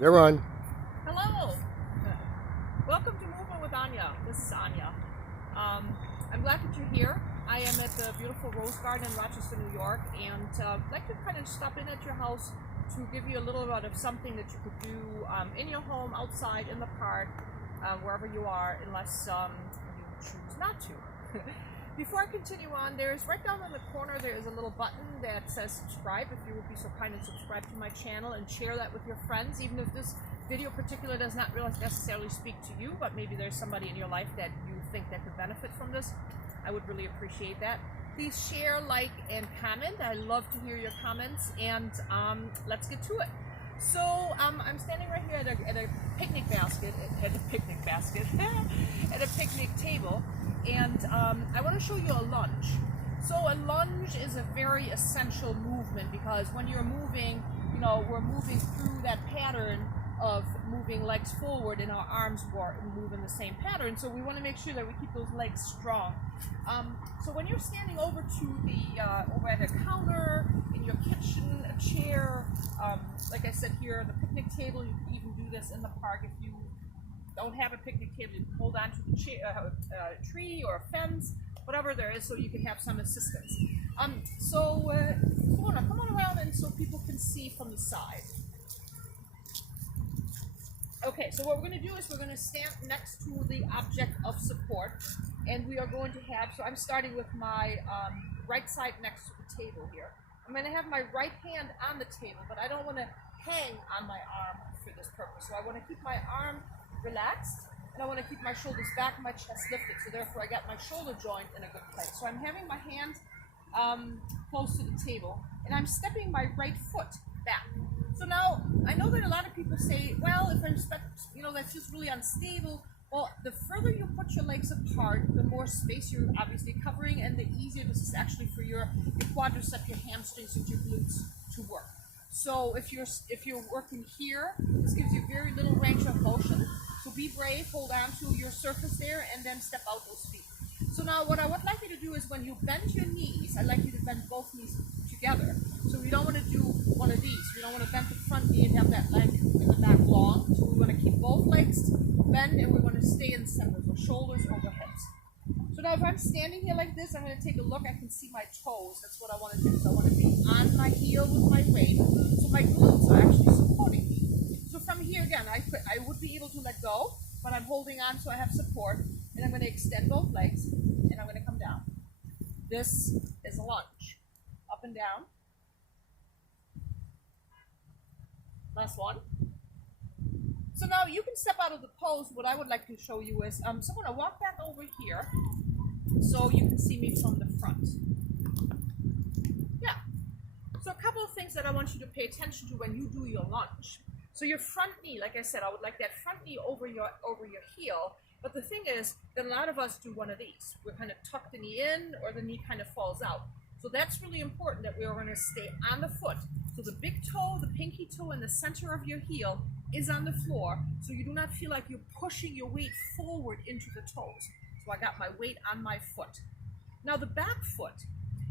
They're on. Hello. Welcome to Movement with Anja. This is Anja. I'm glad that you're here. I am at the beautiful Rose Garden in Rochester, New York, and I'd like to kind of stop in at your house to give you a little bit of something that you could do in your home, outside, in the park, wherever you are, unless you choose not to. Before I continue on, there's right down in the corner there is a little button that says subscribe. If you would be so kind and subscribe to my channel and share that with your friends, even if this video particular does not really necessarily speak to you, but maybe there's somebody in your life that you think that could benefit from this, I would really appreciate that. Please share, like, and comment. I love to hear your comments, and let's get to it. So I'm standing right here at a picnic basket, at a picnic table, and I want to show you a lunge. So a lunge is a very essential movement because when you're moving, you know, we're moving through that pattern of moving legs forward and our arms move in the same pattern. So we want to make sure that we keep those legs strong. So when you're standing over to the over at a counter, in your kitchen, a chair, like I said here, the picnic table, you can even do this in the park. If you don't have a picnic table, you can hold on to the tree or a fence, whatever there is, so you can have some assistance. Come on around and so people can see from the side. Okay, so what we're going to do is we're going to stand next to the object of support, and we are going to have, so I'm starting with my right side next to the table here. I'm going to have my right hand on the table, but I don't want to hang on my arm for this purpose. So I want to keep my arm relaxed, and I want to keep my shoulders back and my chest lifted, so therefore I got my shoulder joint in a good place. So I'm having my hand close to the table, and I'm stepping my right foot back. So now, I know that a lot of people say, well, if I'm, that's just really unstable. Well, the further you put your legs apart, the more space you're obviously covering, and the easier this is actually for your quadricep, your hamstrings, and your glutes to work. So if you're working here, this gives you very little range of motion. So be brave, hold on to your surface there, and then step out those feet. So now what I would like you to do is when you bend your knees, I'd like you to bend both knees together. So we don't want to do one of these. We don't want to bend the front knee and have that leg in the back long. So we want to keep both legs bend, and we want to stay in the center, so shoulders over hips. So now if I'm standing here like this, I'm going to take a look. I can see my toes. That's what I want to do. So I want to be on my heel with my weight, so my glutes are actually supporting me. So from here again, I would be able to let go, but I'm holding on so I have support, and I'm going to extend both legs, and I'm going to come down. This is a lunge. Up and down. Last one. So now you can step out of the pose. What I would like to show you is, so I'm going to walk back over here so you can see me from the front. Yeah. So a couple of things that I want you to pay attention to when you do your lunge. So your front knee, like I said, I would like that front knee over your heel. But the thing is that a lot of us do one of these. We're kind of tuck the knee in, or the knee kind of falls out. So that's really important that we are going to stay on the foot. So the big toe, the pinky toe, and the center of your heel is on the floor, so you do not feel like you're pushing your weight forward into the toes. So I got my weight on my foot. Now the back foot,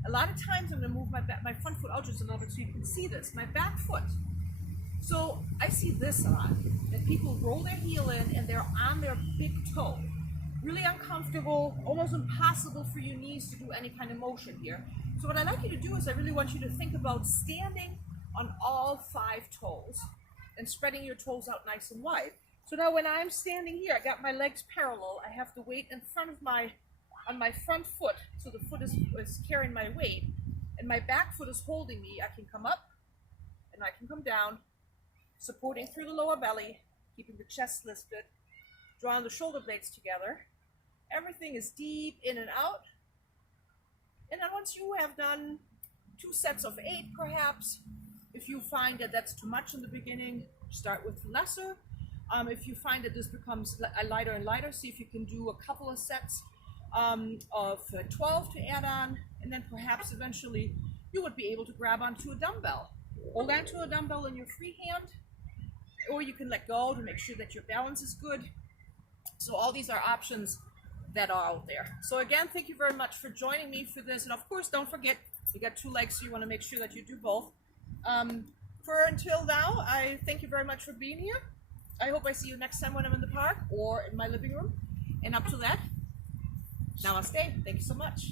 a lot of times I'm going to move my front foot out just a little bit so you can see this. My back foot. So I see this a lot, that people roll their heel in and they're on their big toe. Really uncomfortable, almost impossible for your knees to do any kind of motion here. So what I'd like you to do is I really want you to think about standing on all 5 toes and spreading your toes out nice and wide. So now when I'm standing here, I got my legs parallel. I have the weight in front of on my front foot, so the foot is carrying my weight, and my back foot is holding me. I can come up and I can come down, supporting through the lower belly, keeping the chest lifted, drawing the shoulder blades together. Everything is deep in and out. And then once you have done 2 sets of 8 perhaps, if you find that that's too much in the beginning, start with lesser. If you find that this becomes lighter and lighter, see if you can do a couple of sets of 12 to add on, and then perhaps eventually you would be able to grab onto a dumbbell. Hold on to a dumbbell in your free hand, or you can let go to make sure that your balance is good. So all these are options that are out there. So again, thank you very much for joining me for this, and of course don't forget, you got 2 legs, so you want to make sure that you do both. For until now, I thank you very much for being here. I hope I see you next time when I'm in the park or in my living room. And up to that, namaste. Thank you so much.